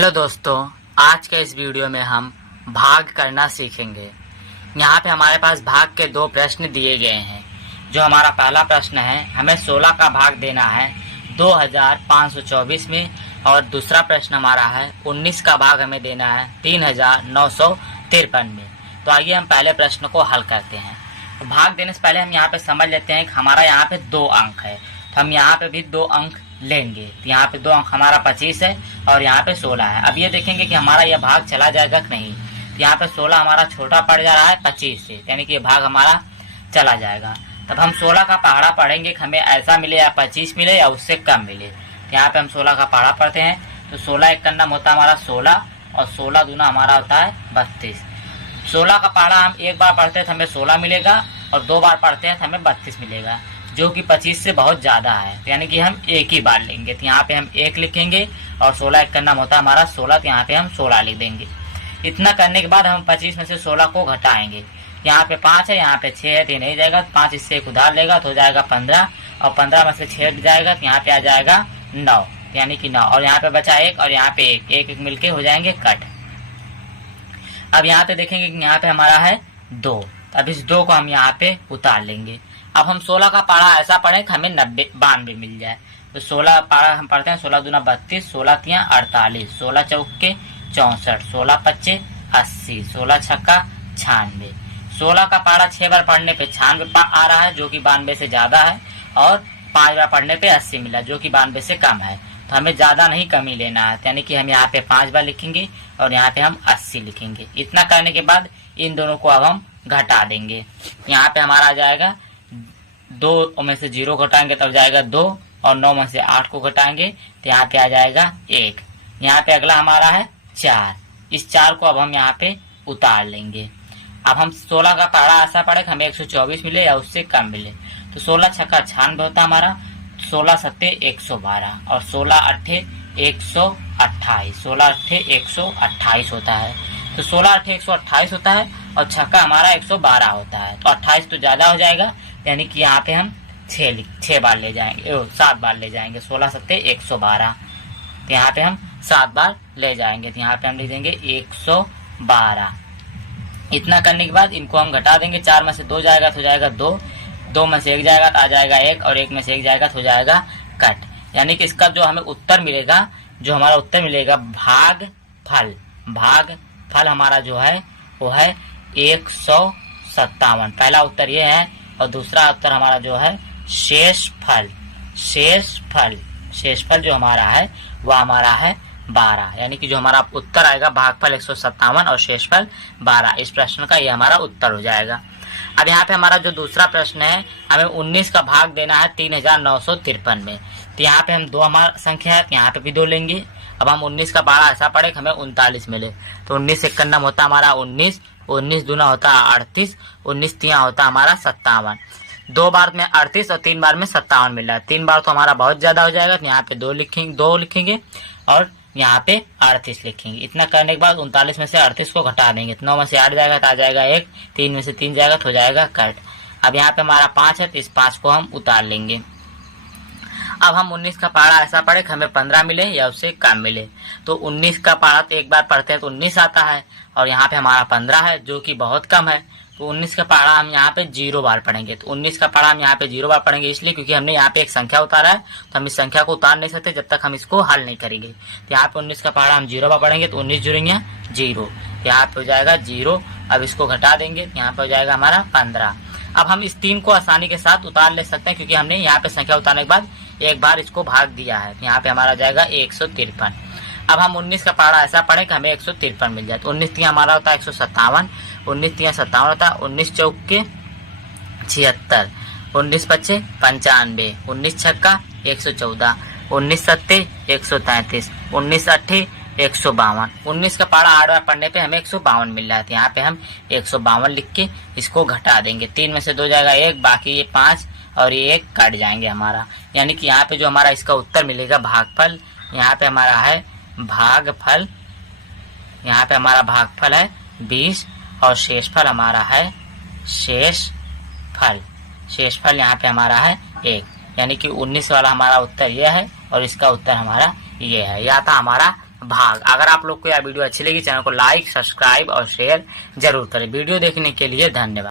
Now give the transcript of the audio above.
Hello दोस्तों, आज के इस वीडियो में हम भाग करना सीखेंगे। यहाँ पे हमारे पास भाग के दो प्रश्न दिए गए हैं। जो हमारा पहला प्रश्न है, हमें 16 का भाग देना है 2524 में, और दूसरा प्रश्न हमारा है 19 का भाग हमें देना है 3953 में। तो आइए हम पहले प्रश्न को हल करते हैं। तो भाग देने से पहले हम यहाँ पे समझ लेते हैं कि हमारा यहाँ पे 2 अंक है, तो हम यहाँ पे भी 2 अंक लेंगे। तो यहाँ पे 2 अंक हमारा 25 है और यहाँ पे 16 है। अब ये देखेंगे कि हमारा यह भाग चला जाएगा कि नहीं। तो यहाँ पे 16 हमारा छोटा पड़ जा रहा है 25 से, यानी कि ये भाग हमारा चला जाएगा। तब हम 16 का पहाड़ा पढ़ेंगे कि हमें ऐसा मिले या 25 मिले या उससे कम मिले। तो यहाँ पे हम 16 का पहाड़ा पढ़ते हैं। तो 16 एक कन्नम होता है हमारा 16 और 16 दूना हमारा होता है 32। 16 का पहाड़ा हम एक बार पढ़ते हैं तो हमें 16 मिलेगा और 2 बार पढ़ते हैं तो हमें 32 मिलेगा, जो कि 25 से बहुत ज्यादा है। तो यानी कि हम एक ही बार लेंगे। तो यहाँ पे हम 1 लिखेंगे और 16 एक का नाम होता है हमारा 16, तो यहाँ पे हम 16 लिख देंगे। इतना करने के बाद हम 25 में से 16 को घटाएंगे। यहाँ पे 5 है, यहाँ पे 6 है, तो नहीं जाएगा। 5 इससे एक उधार लेगा तो हो जाएगा 15, और 15 में से 6 हट जाएगा तो यहाँ पे आ जाएगा 9, यानी कि 9। और यहाँ पे बचा 1 और यहाँ पे 1 मिलके हो जाएंगे कट। अब यहाँ पे देखेंगे कि यहाँ पे हमारा है 2। अब इस 2 को हम यहाँ पे उतार लेंगे। अब हम 16 का पहाड़ा ऐसा पढ़े कि हमें 92 मिल जाए। तो 16 पहाड़ा हम पढ़ते हैं 16 दूना 32, 16 तिया 48, 16 चौके 64, 16 पच्चे 80, 16 छक्का 96। 16 का पहाड़ा 6 बार पढ़ने पे 96 आ रहा है, जो कि 92 से ज्यादा है, और 5 बार पढ़ने पे 80 मिला, जो कि 92 से कम है। तो हमें ज्यादा नहीं कमी लेना है, यानी कि हम यहाँ पे 5 बार लिखेंगे और यहाँ पे हम 80 लिखेंगे। इतना करने के बाद इन दोनों को अब हम घटा देंगे। यहाँ पे हमारा आ जाएगा 2 में से 0 घटाएंगे तब जाएगा 2, और 9 में से 8 को घटाएंगे तो यहाँ पे आ जाएगा 1। यहाँ पे अगला हमारा है 4। इस 4 को अब हम यहाँ पे उतार लेंगे। अब हम 16 का पहाड़ा ऐसा पड़े हमें 124 मिले या उससे कम मिले। तो 16 छक्का 96 होता है हमारा, 16 सत्ते 112, और 16 अट्ठे 128, 16 अट्ठे 128 होता है। तो 16 अट्ठे 128 होता है और छक्का हमारा 112 होता है। तो 28 तो ज्यादा हो जाएगा, यानी कि यहाँ पे हम 6 बार ले जाएंगे, 7 बार ले जाएंगे। 16 सत्ते 112, तो यहाँ पे हम 7 बार ले जाएंगे। तो यहाँ पे हम लिख देंगे 112। इतना करने के बाद इनको हम घटा देंगे। 4 में से 2 जाएगा तो हो जाएगा 2, 2 में से 1 जाएगा तो आ जाएगा 1, और 1 में से 1 जाएगा तो हो जाएगा कट। यानी कि इसका जो हमें उत्तर मिलेगा, जो हमारा उत्तर मिलेगा भाग फल हमारा जो है वो है 157। पहला उत्तर ये है, और दूसरा उत्तर हमारा जो है शेष फल जो हमारा है वह हमारा है 12। यानी कि जो हमारा उत्तर आएगा भागफल 157 और शेषफल 12। इस प्रश्न का ये हमारा उत्तर हो जाएगा। अब यहाँ पे हमारा जो दूसरा प्रश्न है, हमें 19 का भाग देना है 3953 में। तो यहाँ पे हम 2 हमारा संख्या है, यहाँ पे भी 2 लेंगे। अब हम 19 का पहाड़ा ऐसा पड़े हमें 39 मिले। तो 19 एक कन्नम होता हमारा 19, 19 दूना होता है 38, 19 तिया होता हमारा 57। 2 बार में 38 और 3 बार में 57 मिला है। 3 बार तो हमारा बहुत ज्यादा हो जाएगा, तो यहाँ पे 2 लिखेंगे और यहाँ पे 38 लिखेंगे। इतना करने के बाद 39 में से 38 को घटा देंगे। 9 में से 8 जाएगा तो आ जाएगा 1, 3 में से 3 जाएगा तो हो जाएगा कट। अब यहाँ पे हमारा 5 है, तो इस 5 को हम उतार लेंगे। अब हम 19 का पहाड़ा ऐसा पढ़े कि हमें 15 मिले या उससे कम मिले। तो 19 का पहाड़ा तो एक बार पढ़ते हैं तो 19 आता है, और यहाँ पे हमारा 15 है, जो कि बहुत कम है। तो 19 का पहाड़ा हम यहाँ पे 0 बार पढ़ेंगे। तो 19 का पहाड़ा हम यहाँ पे 0 बार पढ़ेंगे, इसलिए क्योंकि हमने यहाँ पे एक संख्या उतारा है, तो हम इस संख्या को उतार नहीं सकते जब तक हम इसको हल नहीं करेंगे। तो यहाँ पे 19 का पहाड़ा हम 0 बार पढ़ेंगे। तो 19 जुड़ेंगे 0, यहाँ पे हो जाएगा 0। अब इसको घटा देंगे, यहाँ पे हो जाएगा हमारा 15। अब हम इस 3 को आसानी के साथ उतार ले सकते हैं, क्योंकि हमने यहाँ पे संख्या उतारने के बाद एक बार इसको भाग दिया है। यहाँ पे हमारा जाएगा 153। अब हम 19 का पहाड़ा ऐसा पढ़े कि हमें 153 मिल जाए। तो 19 तिया हमारा होता है 157, 19 तिया 57 होता है, 19 चौके 76, 19 पच्चे 95, 19 छक्का 114, 19 सत्ते 133, 19 अट्ठे 152। 19 का पहाड़ा 8 बार पढ़ने पे हमें 152 मिल रहा है। तो यहाँ पे हम 152 लिख के इसको घटा देंगे। 3 में से 2 जाएगा 1, बाकी ये 5 और ये 1 कट जाएंगे हमारा। यानी कि यहाँ पे जो हमारा इसका उत्तर मिलेगा भागफल, यहाँ पे हमारा है भागफल, यहाँ पे हमारा भागफल है 20, और शेषफल हमारा है शेषफल यहाँ पे हमारा है 1। यानी कि 19 वाला हमारा उत्तर यह है और इसका उत्तर हमारा ये है। यह था हमारा भाग। अगर आप लोग को यह वीडियो अच्छी लगी, चैनल को लाइक, सब्सक्राइब और शेयर जरूर करें। वीडियो देखने के लिए धन्यवाद।